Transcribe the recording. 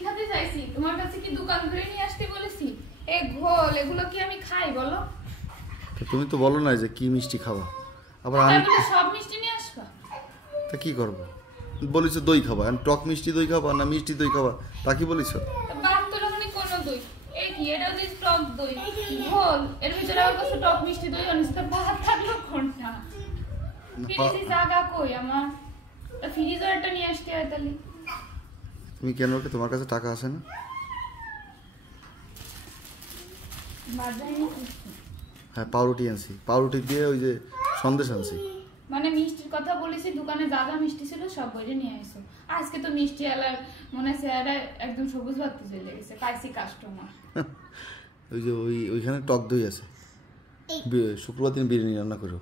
শিখাতে চাইছি, তোমার কাছে কি দোকান ঘুরে নিয়ে আসতে বলেছি? এই ঘোল এগুলো কি আমি খাই বলো? তুমি তো বলো না যে কি মিষ্টি খাবা, আবার আমি সব মিষ্টি নিয়ে আসবা। তা কি করবো? বলিস দই খাবা, টক মিষ্টি দই খাবা না মিষ্টি দই খাবা, তা কি বলিস? বাদ তো মানে কোন দই? এই কি এটা হচ্ছে টক দই ঘোল, এর ভিতরে আর কিছু টক মিষ্টি দই আনিস, তো বাদ থাকলো কোনটা? ফ্রিজে জায়গা কই আমার? ফ্রিজারটা নিয়ে আসতে হয় তাহলে। তুমি কেন ওকে, তোমার কাছে টাকা আছে না? হ্যাঁ পাউরুটি আনছি, পাউরুটি দিয়ে ওই যে সন্দেশ আনছি। মানে মিষ্টির কথা বলেছি, দোকানে যা যা মিষ্টি ছিল সব বইরে নিয়ে আসো। আজকে তো মিষ্টি আলার মনে চেহারা একদম সবুজ বাতি চলে গেছে, পাইছি কাস্টমার। ওই যে ওইখানে টক দই আছে, শুক্রবার দিন বিরিয়ানি রান্না করো।